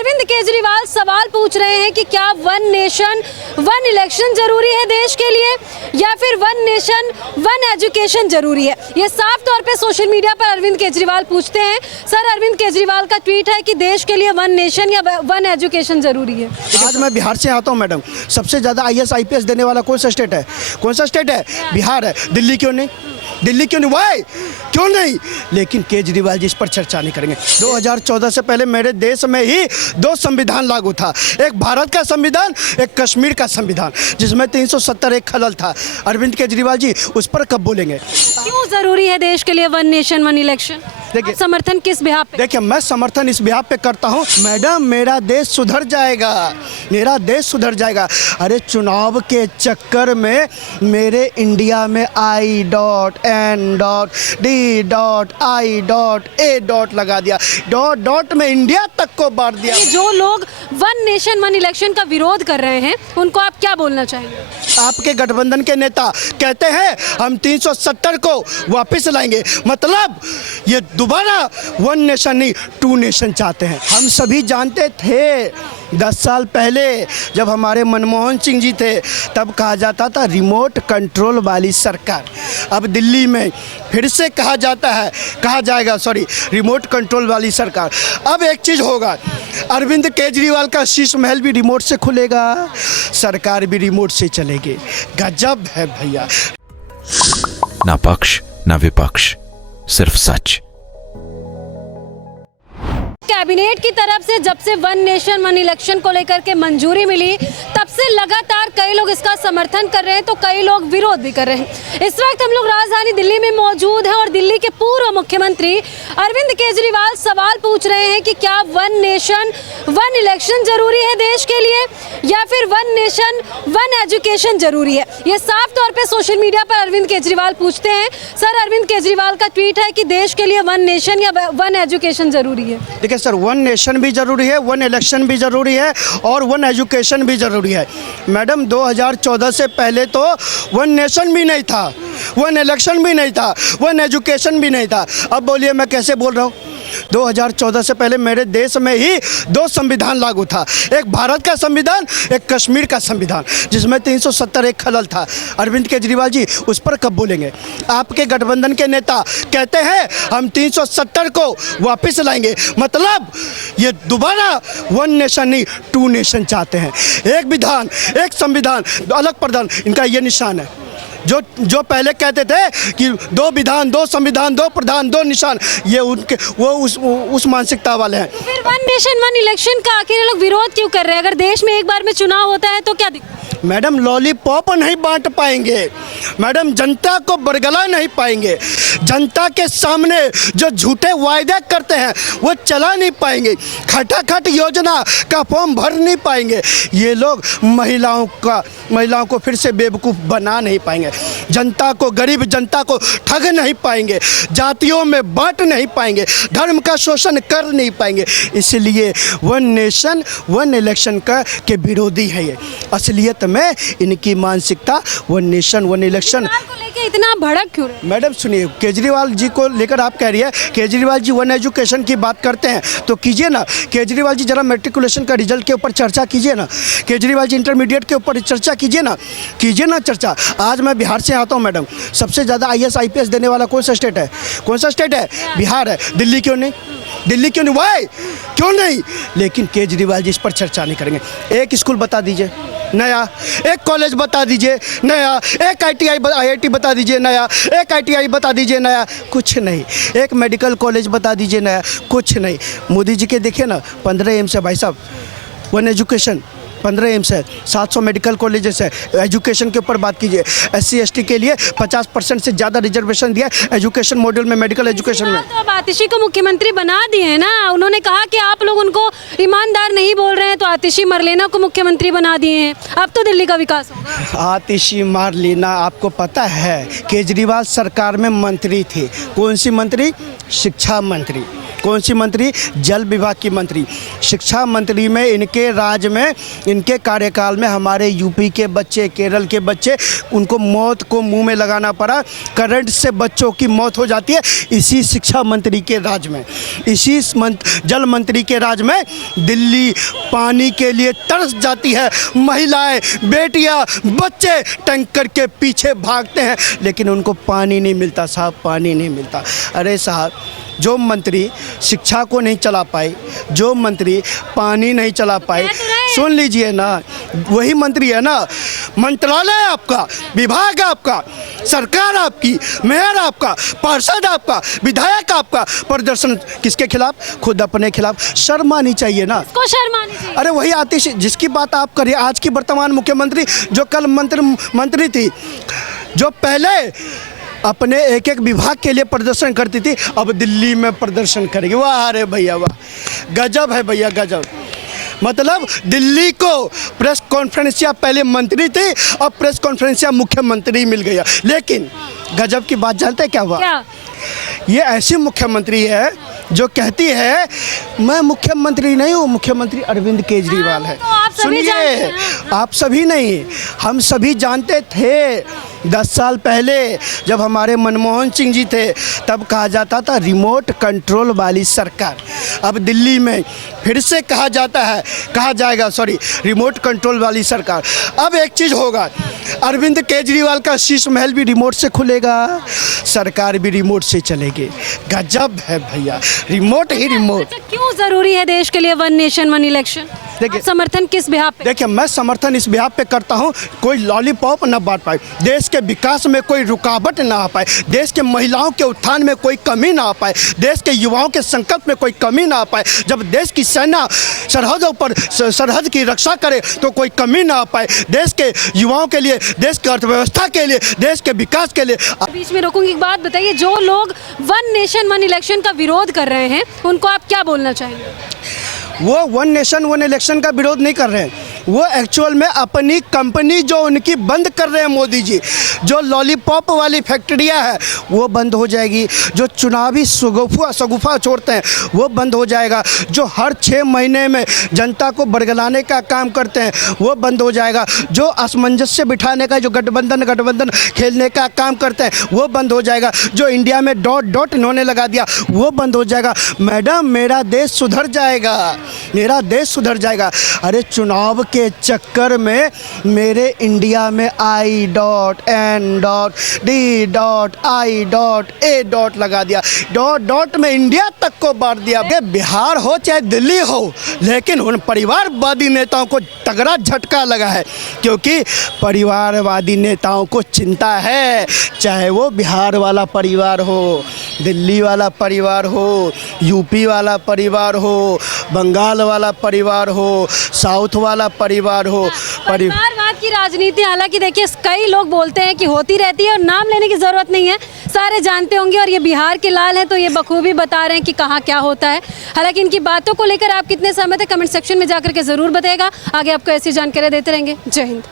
अरविंद केजरीवाल सवाल पूछ रहे हैं कि क्या वन नेशन वन इलेक्शन जरूरी है देश के लिए या फिर वन नेशन वन एजुकेशन जरूरी है। ये साफ तौर पे सोशल मीडिया पर अरविंद केजरीवाल पूछते हैं। सर, अरविंद केजरीवाल का ट्वीट है कि देश के लिए वन नेशन या वन एजुकेशन जरूरी है। आज मैं बिहार से आता हूँ मैडम। सबसे ज़्यादा IAS IPS देने वाला कौन सा स्टेट है? कौन सा स्टेट है? बिहार है। दिल्ली क्यों नहीं? दिल्ली क्यों नहीं? वाई क्यों नहीं? लेकिन केजरीवाल जी इस पर चर्चा नहीं करेंगे। 2014 से पहले मेरे देश में ही 2 संविधान लागू था, एक भारत का संविधान, एक कश्मीर का संविधान, जिसमें 370 एक खलल था। अरविंद केजरीवाल जी उस पर कब बोलेंगे? क्यों जरूरी है देश के लिए वन नेशन वन इलेक्शन? देखिए, समर्थन किस बिहाफ पे? देखिए, मैं समर्थन इस बिहाफ पे करता हूँ मैडम, मेरा देश सुधर जाएगा, मेरा देश सुधर जाएगा। अरे चुनाव के चक्कर में मेरे इंडिया में I.N.D.I.A. लगा दिया, डॉट में इंडिया तक को बांट दिया। जो लोग वन नेशन वन इलेक्शन का विरोध कर रहे हैं उनको आप क्या बोलना चाहेंगे? आपके गठबंधन के नेता कहते हैं हम 370 को वापस लाएंगे, मतलब ये दोबारा वन नेशन नहीं 2 नेशन चाहते हैं। हम सभी जानते थे 10 साल पहले जब हमारे मनमोहन सिंह जी थे तब कहा जाता था रिमोट कंट्रोल वाली सरकार। अब दिल्ली में फिर से कहा जाएगा रिमोट कंट्रोल वाली सरकार। अब एक चीज़ होगा, अरविंद केजरीवाल का शीश महल भी रिमोट से खुलेगा, सरकार भी रिमोट से चलेगी। गजब है भैया। ना पक्ष ना विपक्ष, सिर्फ सच। कैबिनेट की तरफ से जब से वन नेशन वन इलेक्शन को लेकर के मंजूरी मिली तब से लगातार कई लोग इसका समर्थन कर रहे हैं तो कई लोग विरोध भी कर रहे हैं। इस वक्त हम लोग राजधानी दिल्ली में मौजूद हैं और दिल्ली के पूर्व मुख्यमंत्री अरविंद केजरीवाल सवाल पूछ रहे हैं कि क्या वन नेशन वन इलेक्शन जरूरी है देश के लिए या फिर वन नेशन वन एजुकेशन जरूरी है। ये साफ तौर पे सोशल मीडिया पर अरविंद केजरीवाल पूछते हैं। सर, अरविंद केजरीवाल का ट्वीट है कि देश के लिए वन नेशन या वन एजुकेशन जरूरी है। देखिए सर, वन नेशन भी ज़रूरी है, वन इलेक्शन भी ज़रूरी है और वन एजुकेशन भी ज़रूरी है। मैडम 2014 से पहले तो वन नेशन भी नहीं था, वन इलेक्शन भी नहीं था, वन एजुकेशन भी नहीं था। अब बोलिए मैं कैसे बोल रहा हूँ? 2014 से पहले मेरे देश में ही 2 संविधान लागू था, एक भारत का संविधान, एक कश्मीर का संविधान, जिसमें 370 एक खलल था। अरविंद केजरीवाल जी उस पर कब बोलेंगे? आपके गठबंधन के नेता कहते हैं हम 370 को वापस लाएंगे, मतलब ये दोबारा वन नेशन नहीं 2 नेशन चाहते हैं। एक विधान एक संविधान अलग प्रधान, इनका ये निशान है। जो पहले कहते थे कि 2 विधान 2 संविधान 2 प्रधान 2 निशान, ये उनके वो उस मानसिकता वाले हैं। फिर वन नेशन वन इलेक्शन का आखिर लोग विरोध क्यों कर रहे हैं? अगर देश में एक बार में चुनाव होता है तो क्या दिक्कत? मैडम लॉलीपॉप नहीं बांट पाएंगे, मैडम जनता को बरगला नहीं पाएंगे, जनता के सामने जो झूठे वायदे करते हैं वो चला नहीं पाएंगे, खटाखट योजना का फॉर्म भर नहीं पाएंगे। ये लोग महिलाओं को फिर से बेवकूफ़ बना नहीं पाएंगे, जनता को गरीब जनता को ठग नहीं पाएंगे, जातियों में बांट नहीं पाएंगे, धर्म का शोषण कर नहीं पाएंगे। इसलिए वन नेशन वन इलेक्शन के विरोधी है ये। असलियत में इनकी मानसिकता वन नेशन वन इलेक्शन को लेके इतना भड़क क्यों रहे? मैडम सुनिए, केजरीवाल जी को लेकर आप कह रही है, केजरीवाल जी वन एजुकेशन की बात करते हैं तो कीजिए ना। केजरीवाल जी जरा मैट्रिकुलेशन का रिजल्ट के ऊपर चर्चा कीजिए ना, केजरीवाल जी इंटरमीडिएट के ऊपर चर्चा कीजिए ना चर्चा। आज मैं बिहार से आता हूँ मैडम। सबसे ज़्यादा IAS IPS देने वाला कौन सा स्टेट है? कौन सा स्टेट है? बिहार है। दिल्ली क्यों नहीं? दिल्ली क्यों नहीं? वाई क्यों नहीं? लेकिन केजरीवाल जी इस पर चर्चा नहीं करेंगे। एक स्कूल बता दीजिए नया, एक कॉलेज बता दीजिए नया, एक IIT बता दीजिए नया, एक ITI बता दीजिए नया, कुछ नहीं। एक मेडिकल कॉलेज बता दीजिए नया, कुछ नहीं। मोदी जी के देखिए ना 15 एम्स है भाई साहब, वन एजुकेशन 15 एम्स है, 700 मेडिकल कॉलेजेस है। एजुकेशन के ऊपर बात कीजिए, SC ST के लिए 50% से ज़्यादा रिजर्वेशन दिया एजुकेशन मॉड्यूल में, मेडिकल एजुकेशन में। तो अब आतिशी को मुख्यमंत्री बना दिए हैं ना। उन्होंने कहा कि आप लोग उनको ईमानदार नहीं बोल रहे हैं तो आतिशी मरलेना को मुख्यमंत्री बना दिए हैं। अब तो दिल्ली का विकास होगा। आतिशी मरलेना, आपको पता है केजरीवाल सरकार में मंत्री थे। कौन सी मंत्री? शिक्षा मंत्री। कौन सी मंत्री? जल विभाग की मंत्री। शिक्षा मंत्री में इनके राज में, इनके कार्यकाल में हमारे यूपी के बच्चे, केरल के बच्चे, उनको मौत को मुंह में लगाना पड़ा। करंट से बच्चों की मौत हो जाती है इसी शिक्षा मंत्री के राज में। इसी जल मंत्री के राज में दिल्ली पानी के लिए तरस जाती है। महिलाएं, बेटियां, बच्चे टैंकर के पीछे भागते हैं, लेकिन उनको पानी नहीं मिलता साहब, पानी नहीं मिलता। अरे साहब, जो मंत्री शिक्षा को नहीं चला पाए, जो मंत्री पानी नहीं चला पाए, सुन लीजिए ना, वही मंत्री है ना, मंत्रालय आपका, विभाग आपका, सरकार आपकी, मेयर आपका, पार्षद आपका, विधायक आपका प्रदर्शन किसके खिलाफ? खुद अपने खिलाफ। शर्म आनी चाहिए ना। को शर्म आनी चाहिए। अरे वही आतिश जिसकी बात आप करिए, आज की वर्तमान मुख्यमंत्री जो कल मंत्री थी, जो पहले अपने एक एक विभाग के लिए प्रदर्शन करती थी, अब दिल्ली में प्रदर्शन करेगी। वाह अरे भैया वाह, गजब है भैया गजब। मतलब दिल्ली को प्रेस कॉन्फ्रेंसिया पहले मंत्री थी, अब प्रेस कॉन्फ्रेंसिया मुख्यमंत्री मिल गया। लेकिन गजब की बात जानते हैं क्या हुआ? क्या? ये ऐसी मुख्यमंत्री है जो कहती है मैं मुख्यमंत्री नहीं हूँ, मुख्यमंत्री अरविंद केजरीवाल है। तो आप सभी जानते सुनिए, हैं। आप सभी नहीं, हम सभी जानते थे। 10 साल पहले जब हमारे मनमोहन सिंह जी थे, तब कहा जाता था रिमोट कंट्रोल वाली सरकार। अब दिल्ली में फिर से कहा जाएगा रिमोट कंट्रोल वाली सरकार। अब एक चीज़ होगा, अरविंद केजरीवाल का शीश महल भी रिमोट से खुलेगा, सरकार भी रिमोट से चलेगी। गजब है भैया, रिमोट ही रिमोट। अच्छा, क्यों जरूरी है देश के लिए वन नेशन वन इलेक्शन? देखिए, समर्थन किस बिहाफ पे? देखिए, मैं समर्थन इस बिहाफ पे करता हूँ, कोई लॉलीपॉप ना बांट पाए, देश के विकास में कोई रुकावट ना आ पाए, देश के महिलाओं के उत्थान में कोई कमी ना आ पाए, देश के युवाओं के संकल्प में कोई कमी ना आ पाए। जब देश की सेना सरहदों पर सरहद की रक्षा करे तो कोई कमी ना आ पाए। देश के युवाओं के लिए, देश की अर्थव्यवस्था के लिए, देश के विकास के लिए। बीच में रोकूंगी, एक बात बताइए, जो लोग वन नेशन वन इलेक्शन का विरोध कर रहे हैं उनको आप क्या बोलना चाहेंगे? वो वन नेशन वन इलेक्शन का विरोध नहीं कर रहे हैं, वो एक्चुअल में अपनी कंपनी जो उनकी बंद कर रहे हैं मोदी जी, जो लॉलीपॉप वाली फैक्ट्रियां हैं वो बंद हो जाएगी, जो चुनावी शगुफा छोड़ते हैं वो बंद हो जाएगा, जो हर 6 महीने में जनता को बरगलाने का काम करते हैं वो बंद हो जाएगा, जो असमंजस्य बिठाने का, जो गठबंधन खेलने का काम करते हैं वो बंद हो जाएगा, जो इंडिया में डॉट इन्होंने लगा दिया वो बंद हो जाएगा। मैडम, मेरा देश सुधर जाएगा, मेरा देश सुधर जाएगा। अरे चुनाव के चक्कर में मेरे इंडिया में I.N.D.I.A. लगा दिया, डॉट में इंडिया तक को बांट दिया। बिहार हो चाहे दिल्ली हो, लेकिन उन परिवारवादी नेताओं को तगड़ा झटका लगा है, क्योंकि परिवारवादी नेताओं को चिंता है, चाहे वो बिहार वाला परिवार हो, दिल्ली वाला परिवार हो, यूपी वाला परिवार हो, बंगाल वाला परिवार हो, साउथ वाला परिवार हो। परिवारवाद की राजनीति हालांकि देखिए कई लोग बोलते हैं कि होती रहती है और नाम लेने की जरूरत नहीं है, सारे जानते होंगे, और ये बिहार के लाल हैं तो ये बखूबी बता रहे हैं कि कहाँ क्या होता है। हालांकि इनकी बातों को लेकर आप कितने सहमत हैं कमेंट सेक्शन में जाकर के जरूर बताइएगा। आगे आपको ऐसी जानकारी देते रहेंगे। जय हिंद।